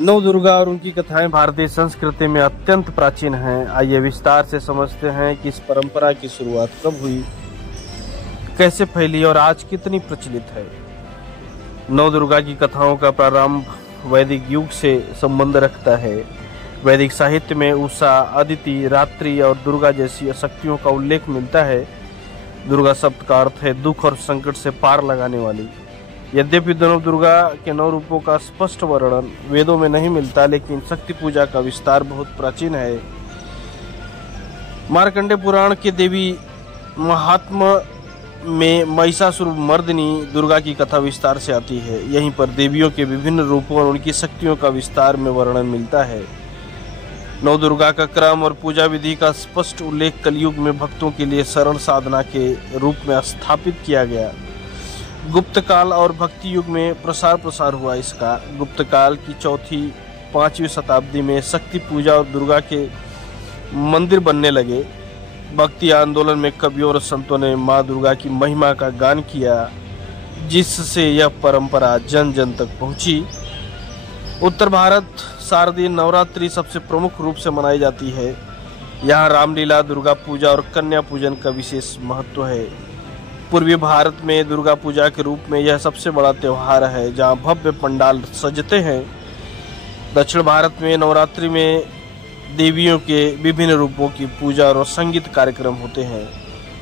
नौ दुर्गा और उनकी कथाएं भारतीय संस्कृति में अत्यंत प्राचीन हैं। आइए विस्तार से समझते हैं कि इस परंपरा की शुरुआत कब हुई, कैसे फैली और आज कितनी प्रचलित है। नौ दुर्गा की कथाओं का प्रारंभ वैदिक युग से संबंध रखता है। वैदिक साहित्य में उषा, अदिति, रात्रि और दुर्गा जैसी शक्तियों का उल्लेख मिलता है। दुर्गा शब्द का अर्थ है दुख और संकट से पार लगाने वाली। यद्यपि दोनों दुर्गा के 9 रूपों का स्पष्ट वर्णन वेदों में नहीं मिलता, लेकिन शक्ति पूजा का विस्तार बहुत प्राचीन है। मार्कंडेय पुराण के देवी महात्म्य में महिषासुर मर्दिनी दुर्गा की कथा विस्तार से आती है। यहीं पर देवियों के विभिन्न रूपों और उनकी शक्तियों का विस्तार में वर्णन मिलता है। नौ दुर्गा का क्रम और पूजा विधि का स्पष्ट उल्लेख कलयुग में भक्तों के लिए सरल साधना के रूप में स्थापित किया गया। गुप्त काल और भक्ति युग में प्रसार हुआ इसका। गुप्त काल की 4वीं-5वीं शताब्दी में शक्ति पूजा और दुर्गा के मंदिर बनने लगे। भक्ति आंदोलन में कवियों और संतों ने मां दुर्गा की महिमा का गान किया, जिससे यह परंपरा जन जन तक पहुंची। उत्तर भारत शारदीय नवरात्रि सबसे प्रमुख रूप से मनाई जाती है। यहाँ रामलीला, दुर्गा पूजा और कन्या पूजन का विशेष महत्व है। पूर्वी भारत में दुर्गा पूजा के रूप में यह सबसे बड़ा त्योहार है, जहाँ भव्य पंडाल सजते हैं। दक्षिण भारत में नवरात्रि में देवियों के विभिन्न रूपों की पूजा और संगीत कार्यक्रम होते हैं।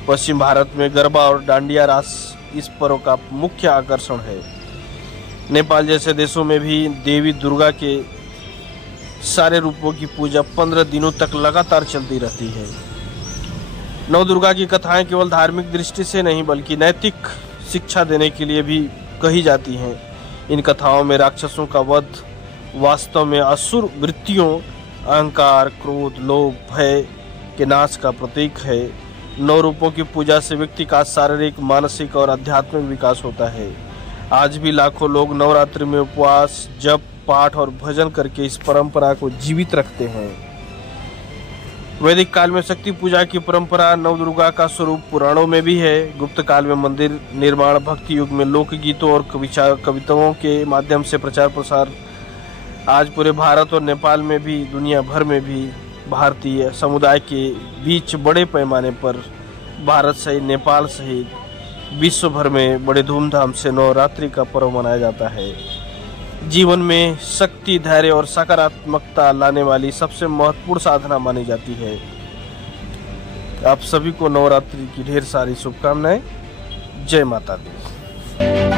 पश्चिम भारत में गरबा और डांडिया रास इस पर्व का मुख्य आकर्षण है। नेपाल जैसे देशों में भी देवी दुर्गा के सारे रूपों की पूजा 15 दिनों तक लगातार चलती रहती है। नौ दुर्गा की कथाएं केवल धार्मिक दृष्टि से नहीं बल्कि नैतिक शिक्षा देने के लिए भी कही जाती हैं। इन कथाओं में राक्षसों का वध वास्तव में असुर वृत्तियों, अहंकार, क्रोध, लोभ, भय के नाश का प्रतीक है। 9 रूपों की पूजा से व्यक्ति का शारीरिक, मानसिक और आध्यात्मिक विकास होता है। आज भी लाखों लोग नवरात्रि में उपवास, जप, पाठ और भजन करके इस परंपरा को जीवित रखते हैं। वैदिक काल में शक्ति पूजा की परंपरा नव दुर्गा का स्वरूप पुराणों में भी है। गुप्त काल में मंदिर निर्माण, भक्ति युग में लोकगीतों और कविताओं के माध्यम से प्रचार प्रसार आज पूरे भारत और नेपाल में भी, दुनिया भर में भी भारतीय समुदाय के बीच बड़े पैमाने पर भारत सहित नेपाल सहित विश्व भर में बड़े धूमधाम से नवरात्रि का पर्व मनाया जाता है। जीवन में शक्ति, धैर्य और सकारात्मकता लाने वाली सबसे महत्वपूर्ण साधना मानी जाती है। आप सभी को नवरात्रि की ढेर सारी शुभकामनाएं। जय माता दी।